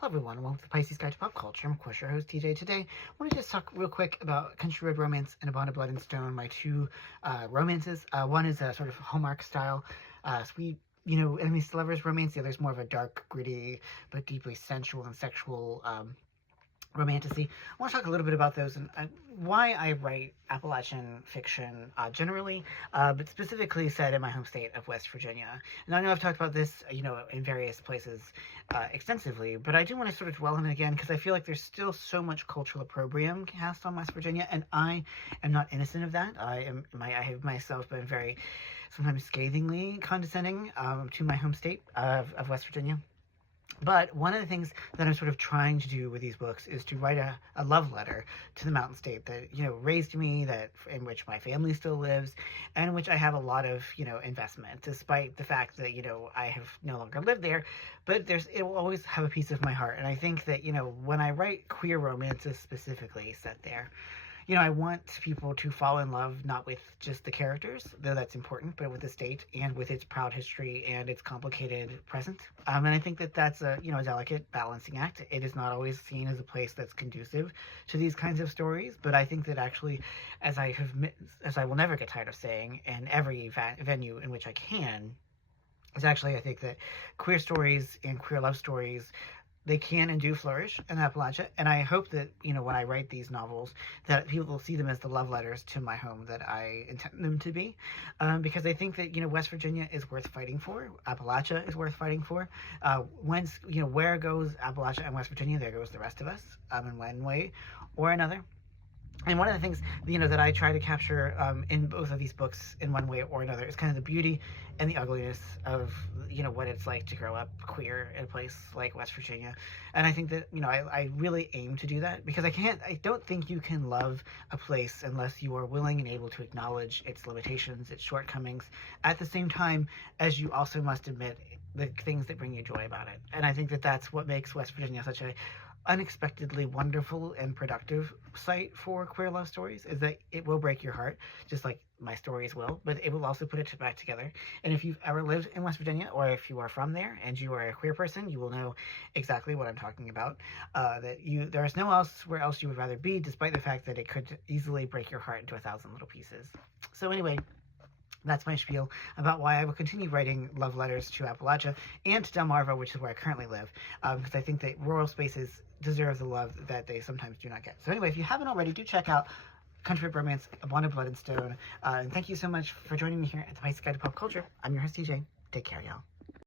Hello everyone, and welcome to the Pisces Guide to Pop Culture. I'm of course your host TJ. Today, I want to just talk real quick about Country Road Romance and A Bond of Blood and Stone, my two romances. One is a sort of Hallmark style, sweet, enemies to lovers romance. The other is more of a dark, gritty, but deeply sensual and sexual romantasy. I want to talk a little bit about those and why I write Appalachian fiction generally, but specifically set in my home state of West Virginia. And I know I've talked about this, in various places extensively, but I do want to sort of dwell on it again because I feel like there's still so much cultural opprobrium cast on West Virginia, and I am not innocent of that. I have myself been very, sometimes scathingly condescending to my home state of West Virginia. But one of the things that I'm sort of trying to do with these books is to write a love letter to the mountain state that, raised me, that in which my family still lives, and in which I have a lot of, investment, despite the fact that, I have no longer lived there. But it will always have a piece of my heart. And I think that, when I write queer romances specifically set there, I want people to fall in love not with just the characters, though that's important, but with the state and with its proud history and its complicated present. And I think that that's a delicate balancing act. It is not always seen as a place that's conducive to these kinds of stories, but I think that actually, as I will never get tired of saying, in every venue in which I can, is actually I think that queer stories and queer love stories, they can and do flourish in Appalachia, and I hope that, when I write these novels, that people will see them as the love letters to my home that I intend them to be, because I think that, West Virginia is worth fighting for. Appalachia is worth fighting for. Where goes Appalachia and West Virginia, there goes the rest of us, in one way or another. And one of the things, that I try to capture in both of these books in one way or another is kind of the beauty and the ugliness of, what it's like to grow up queer in a place like West Virginia. And I think that, I really aim to do that because I don't think you can love a place unless you are willing and able to acknowledge its limitations, its shortcomings, at the same time as you also must admit the things that bring you joy about it. And I think that that's what makes West Virginia such a unexpectedly wonderful and productive site for queer love stories, is that it will break your heart, just like my stories will, but it will also put it back together. And if you've ever lived in West Virginia, or if you are from there and you are a queer person, you will know exactly what I'm talking about. There is no where else you would rather be, despite the fact that it could easily break your heart into 1,000 little pieces. So anyway, that's my spiel about why I will continue writing love letters to Appalachia and to Delmarva, which is where I currently live, because I think that rural spaces deserve the love that they sometimes do not get. So anyway, if you haven't already, do check out Country Road Romance, A Bond of Blood and Stone. And thank you so much for joining me here at the Pisces Guide to Pop Culture. I'm your host, TJ. Take care, y'all.